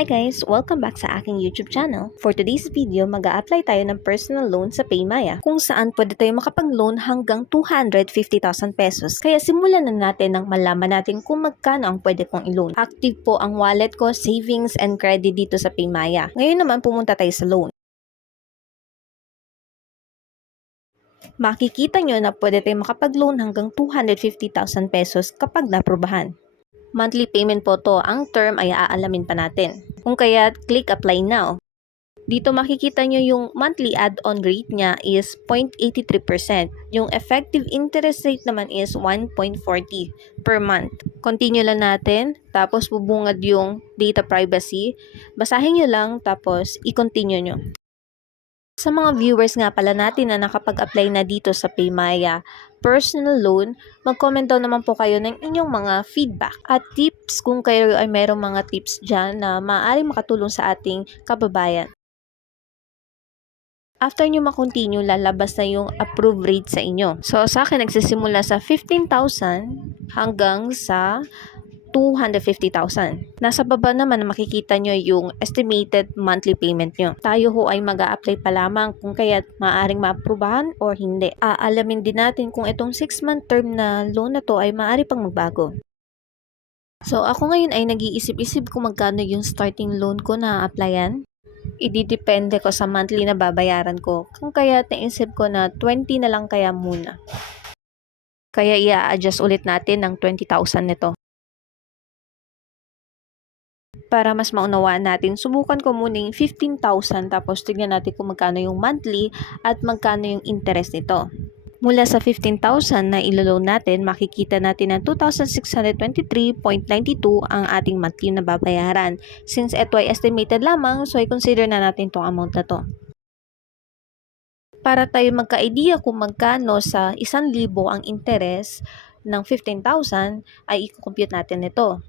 Hi guys! Welcome back sa aking YouTube channel. For today's video, mag-a-apply tayo ng personal loan sa PayMaya kung saan pwede tayo makapag-loan hanggang 250,000 pesos. Kaya simulan na natin nang malaman natin kung magkano ang pwede kong i-loan. Active po ang wallet ko, savings and credit dito sa PayMaya. Ngayon naman pumunta tayo sa loan. Makikita nyo na pwede tayo makapag-loan hanggang 250,000 pesos kapag naprobahan. Monthly payment po to, ang term ay aalamin pa natin. Kung kaya, click apply now. Dito makikita nyo yung monthly add-on rate niya is 0.83%. Yung effective interest rate naman is 1.40 per month. Continue lang natin, tapos bubungad yung data privacy. Basahin nyo lang, tapos i-continue nyo. Sa mga viewers nga pala natin na nakapag-apply na dito sa PayMaya personal loan, mag-comment daw naman po kayo ng inyong mga feedback at tips kung kayo ay mayroong mga tips dyan na maaaring makatulong sa ating kababayan. After nyo makontinue, lalabas na yung approve rate sa inyo. So, sa akin, nagsisimula sa 15,000 hanggang sa 250,000. Nasa baba naman makikita nyo yung estimated monthly payment nyo. Tayo ho ay mag-a-apply pa lamang kung kaya maaaring maaprubahan or hindi. Aalamin din natin kung itong 6-month term na loan na to ay maaari pang magbago. So ako ngayon ay nag-iisip-isip kung magkano yung starting loan ko na applyan. Ididepende ko sa monthly na babayaran ko. Kung kaya naisip ko na 20 na lang kaya muna. Kaya i-adjust ulit natin ng 20,000 nito. Para mas maunawaan natin, subukan ko muna yung 15,000 tapos tignan natin kung magkano yung monthly at magkano yung interest nito. Mula sa 15,000 na ilo-loan natin, makikita natin na 2,623.92 ang ating monthly na babayaran. Since ito ay estimated lamang, so i-consider na natin itong amount na to. Para tayo magka-idea kung magkano sa 1,000 ang interest ng 15,000, ay i-compute natin ito.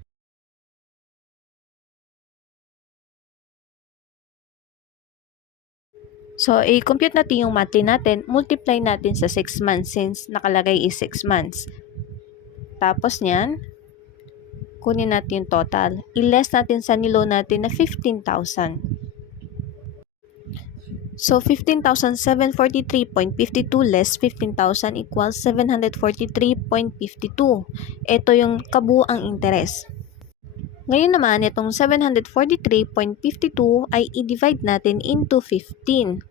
So, i-compute natin yung monthly natin, multiply natin sa 6 months since nakalagay is 6 months. Tapos niyan, kunin natin yung total. I-less natin sa nilo natin na 15,000. So, 15,743.52 less 15,000 equals 743.52. Ito yung kabuuang interest. Ngayon naman, itong 743.52 ay i-divide natin into 15.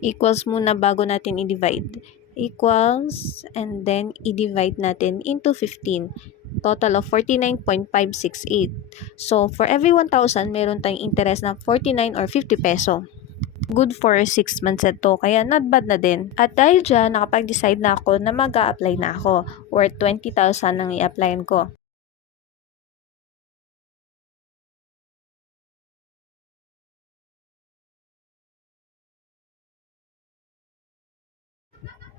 Equals muna bago natin i-divide. Equals, and then i-divide natin into 15. Total of 49.568. So, for every 1,000, meron tayong interest na 49 or 50 peso. Good for 6 months ito, kaya not bad na din. At dahil dyan, nakapag-decide na ako na mag-a-apply na ako. Worth 20,000 ang i-applyan ko.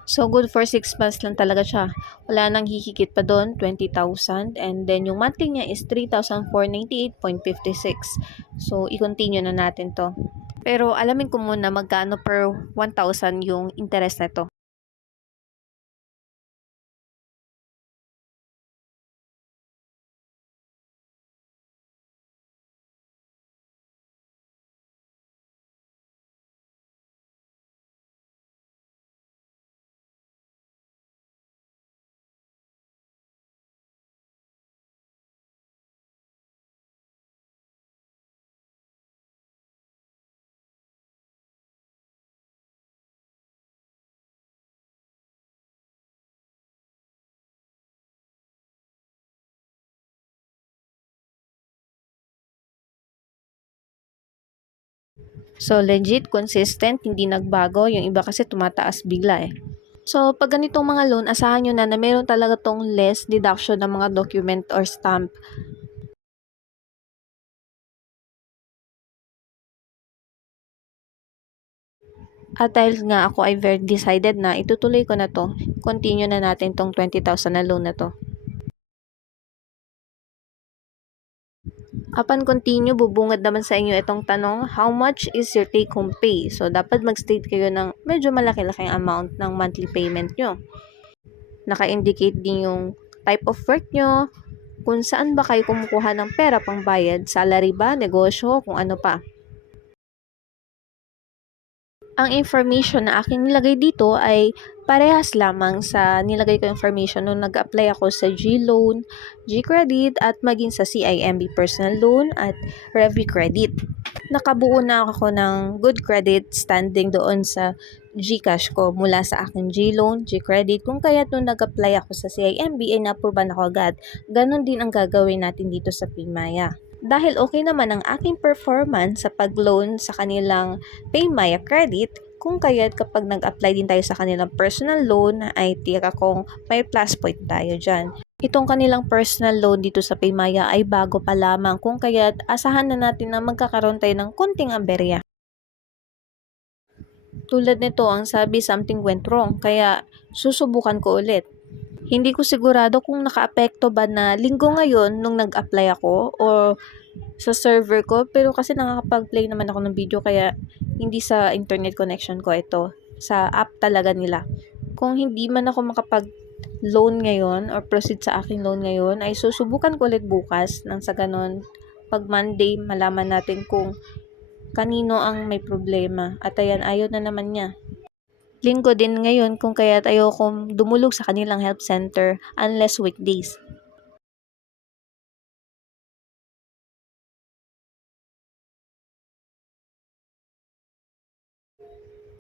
So, good for 6 months lang talaga siya. Wala nang hihigit pa doon, 20,000. And then, yung monthly niya is 3,498.56. So, i-continue na natin to. Pero, alamin ko muna magkano per 1,000 yung interest na to. So, legit, consistent, hindi nagbago. Yung iba kasi tumataas bigla eh. So, pag ganitong mga loan, asahan nyo na meron talaga tong less deduction ng mga document or stamp. At dahil nga ako ay very decided na itutuloy ko na to, continue na natin tong 20,000 na loan na to. Upon continue, bubungad naman sa inyo itong tanong, how much is your take-home pay? So, dapat mag-state kayo ng medyo malaki-laking amount ng monthly payment nyo. Naka-indicate din yung type of work nyo, kung saan ba kayo kumukuha ng pera pangbayad, salary ba, negosyo, kung ano pa. Ang information na aking nilagay dito ay parehas lamang sa nilagay ko information nung nag-apply ako sa G-Loan, G-Credit at maging sa CIMB Personal Loan at Revy Credit. Nakabuo na ako ng good credit standing doon sa GCash ko mula sa aking G-Loan, G-Credit. Kung kaya nung nag-apply ako sa CIMB ay na-approvean ako agad. Ganon din ang gagawin natin dito sa PayMaya. Dahil okay naman ang aking performance sa pag-loan sa kanilang PayMaya Credit, kung kaya't kapag nag-apply din tayo sa kanilang personal loan ay tira kong may plus point tayo dyan. Itong kanilang personal loan dito sa PayMaya ay bago pa lamang, kung kaya't asahan na natin na magkakaroon tayo ng konting aberya. Tulad nito, ang sabi something went wrong, kaya susubukan ko ulit. Hindi ko sigurado kung nakaapekto ba na linggo ngayon nung nag-apply ako o sa server ko, pero kasi nakakapag-play naman ako ng video kaya hindi sa internet connection ko ito, sa app talaga nila. Kung hindi man ako makapag-loan ngayon or proceed sa aking loan ngayon, ay susubukan ko ulit bukas nang sa ganon pag Monday malaman natin kung kanino ang may problema. At ayan, ayaw na naman niya. Linggo din ngayon, kung kaya't ayokong dumulog sa kanilang help center unless weekdays.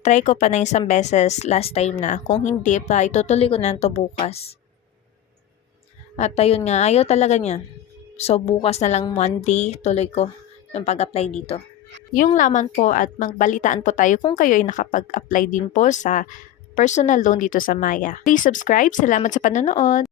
Try ko pa na isang beses last time na. Kung hindi pa, itutuloy ko na ito bukas. At ayun nga, ayaw talaga niya. So bukas na lang Monday, tuloy ko yung pag-apply dito. Yung laman po at magbalitaan po tayo kung kayo ay nakapag-apply din po sa personal loan dito sa Maya. Please subscribe. Salamat sa panonood.